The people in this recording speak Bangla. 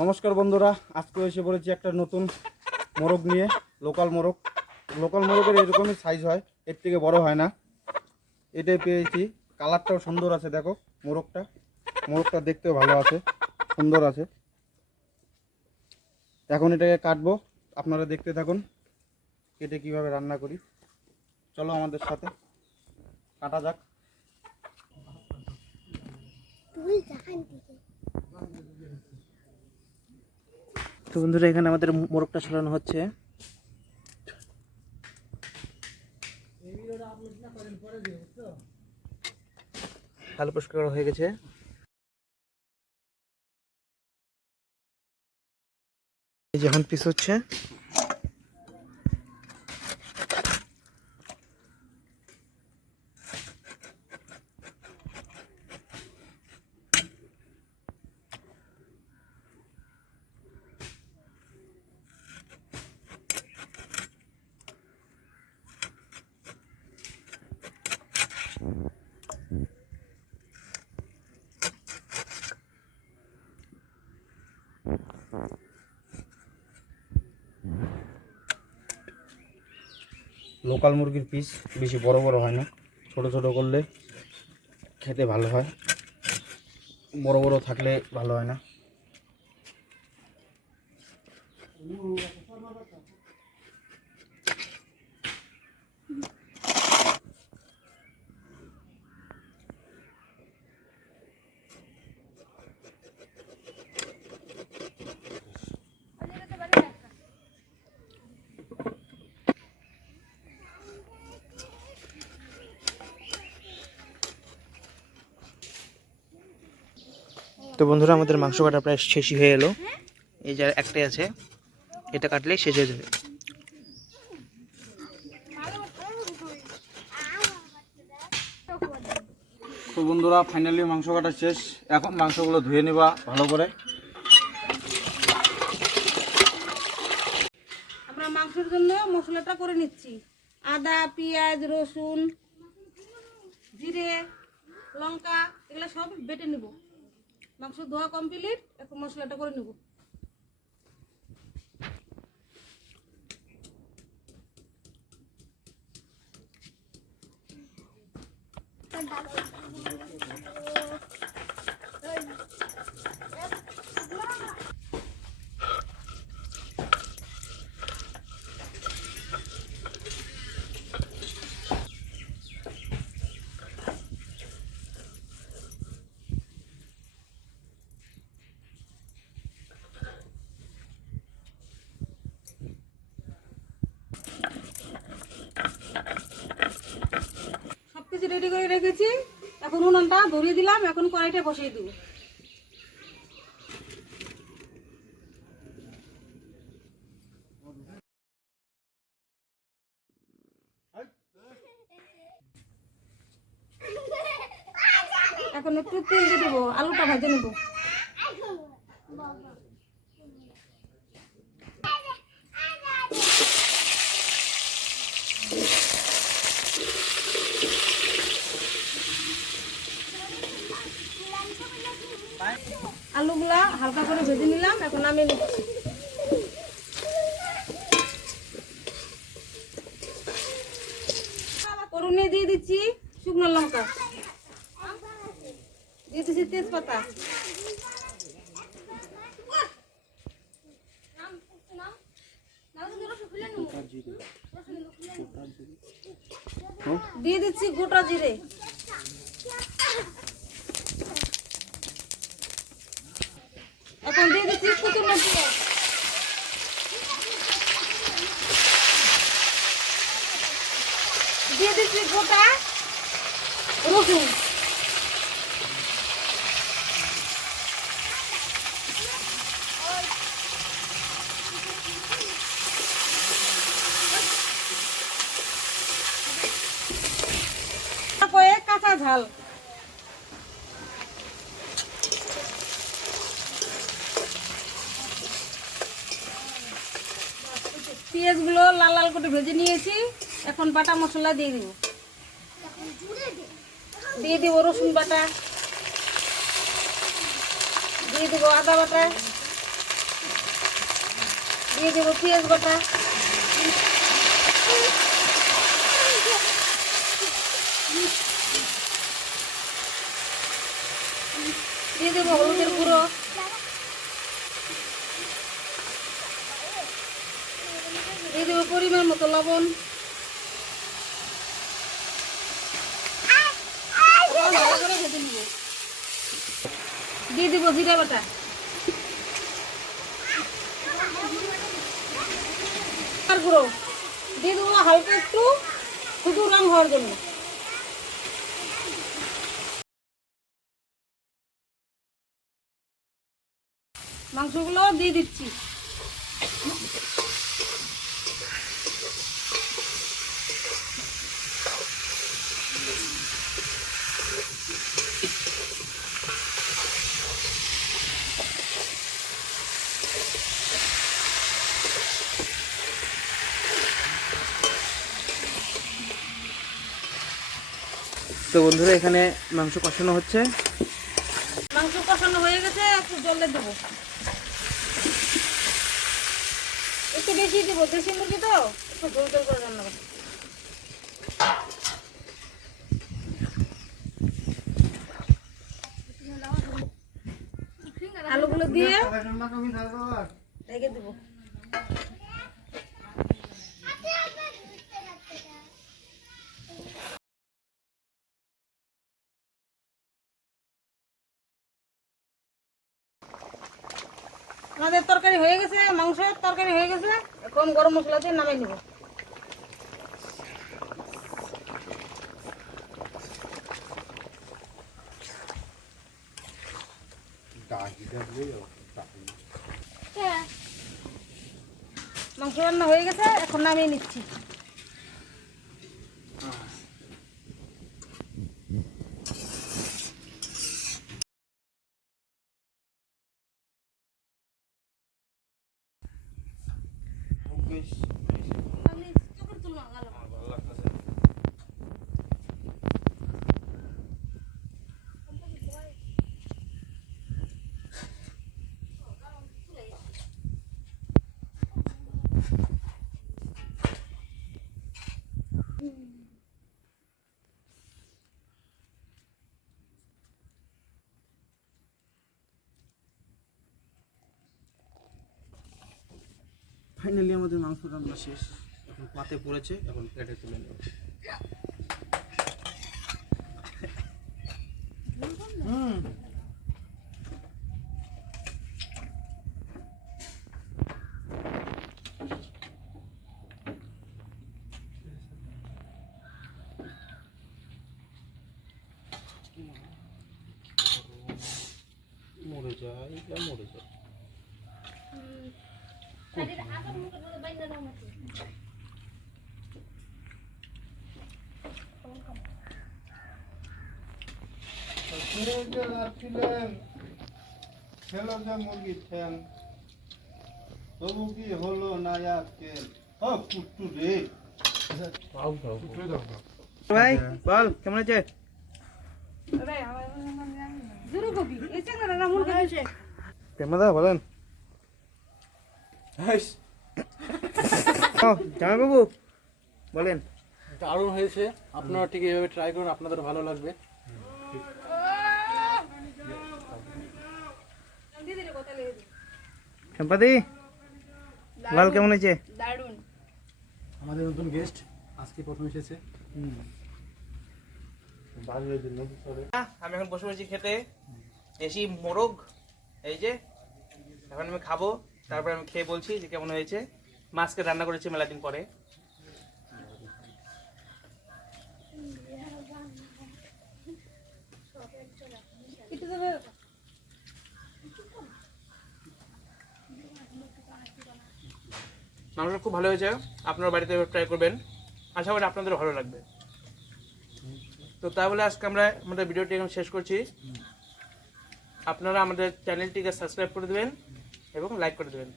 নমস্কার বন্ধুরা, আজকে এসে পড়েছি একটা নতুন মোরগ নিয়ে। লোকাল মোরগের এরকমই সাইজ হয়, এর থেকে বড় হয় না। এটাই পেয়েছি, কালারটাও সুন্দর আছে। দেখো মোরগটা দেখতেও ভালো আছে, সুন্দর আছে। এখন এটাকে কাটবো, আপনারা দেখতে থাকুন কেটে কিভাবে রান্না করি। চলো আমাদের সাথে কাটা যাক। তো বন্ধুরা, এখানে আমাদের মোরগটা ছড়ানো হচ্ছে। ভালো পরিষ্কার করা হয়ে গেছে। এই যে এখন পিস হচ্ছে। লোকাল মুরগির পিস বেশি বড় বড় হয় না, ছোট ছোট করলে খেতে ভালো হয়, বড় বড় থাকলে ভালো হয় না। তো বন্ধুরা, আমাদের মাংস কাটা প্রায় শেষই হয়ে এলো। এই যে একটাই আছে, এটা কাটলেই শেষ হয়ে যাবে। তো বন্ধুরা, ফাইনালি মাংস কাটা শেষ। এখন মাংসগুলো ধুয়ে নেবা ভালো করে। আমরা মাংসের জন্য মশলাটা করে নিচ্ছি। আদা, পেঁয়াজ, রসুন, জিরে, লঙ্কা এগুলো সব বেটে নিব। মাংস ধোয়া কমপ্লিট, এখন মশলাটা করে নেব। সবকিছু রেডি করে রেখেছি, এখন উনুনটা ধরিয়ে দিলাম। এখন কড়াইটা বসিয়ে দেব। এখন একটু তেল দিয়ে দেবো, আলুটা ভেজে নেব। আলুগুলা হালকা করে ভেজে নিলাম, এখন নামিয়ে নিচ্ছি। ফোড়নে দিয়ে দিচ্ছি শুকনো লঙ্কা, দিয়ে দিচ্ছি তেজপাতা, দিয়ে দিচ্ছি গোটা জিরে, এখন দিয়ে দিচ্ছি কুচনো পেঁয়াজ, দিয়ে দিচ্ছি গোটা রসুন, কাঁচা ঝাল। পেঁয়াজগুলো লাল লাল করে ভেজে নিয়েছি, এখন বাটা মশলা দিয়ে দিব। দিয়ে দিব রসুন বাটা, দিয়ে দেবো আদা বাটা, দিয়ে দেবো পেঁয়াজ বাটা, দিয়ে দেবো হলুদের গুঁড়ো, দিয়ে দেবো পরিমাণ মতো লবণ, ভালো করে ভেজে নিব। দিয়ে দিব জিরা বাটা, আর গুঁড়ো দিয়ে দেবো হালকা একটু শুধু রং হওয়ার জন্য। মাংসগুলো দিয়ে দিচ্ছি। তো বন্ধুরা এখানে মাংস কষানো হচ্ছে। মাংস কষানো হয়ে গেছে, একটু জলে দেবো, একটু বেশি দেবো, দেশি মুরগি তো একটু ঝোল ঝোল করে রান্না করবো। আলুগুলো দিয়ে ঢেকে দেবো। আমাদের তরকারি হয়ে গেছে, মাংসের তরকারি হয়ে গেছে, এখন গরম মশলা দিয়ে নামিয়ে নেব। মাংস রান্না হয়ে গেছে, এখন নামিয়ে নিচ্ছি। ফাইনালি আমাদের মাংস রান্না শেষ, এখন পাতে পড়েছে, এখন প্লেটে তুলে নেব। মরে যায়, এটা মরে যায়। মুরগির ঠ্যাং তবু কি হলো না আজকে? ও কুট্টু রে, ভাই বল কেমন আছে? কেমন বলেন? জামাই বাবু বলেন। দারুণ হয়েছে, আপনারা ঠিক এইভাবে ট্রাই করুন, আপনাদের ভালো লাগবে। সম্পাদি লাল কেমন আছে? দারুণ। আমাদের নতুন গেস্ট আজকে প্রথম এসেছে। আমি এখন বসে বসে খেতে এসি মোরগ, এই যে এখন আমি খাবো, তারপর আমি খেয়ে বলছি যে কেমন হয়েছে। মাছকে রান্না করেছি মেলা দিন পরে। মাংসটা খুব ভালো হয়েছে, আপনারা বাড়িতে ট্রাই করবেন, আশা করি আপনাদের ভালো লাগবে। তো তাহলে আজকে আমরা আমাদের ভিডিওটি এখন শেষ করছি। আপনারা আমাদের চ্যানেলটিকে সাবস্ক্রাইব করে দেবেন এবং লাইক করে দেবেন।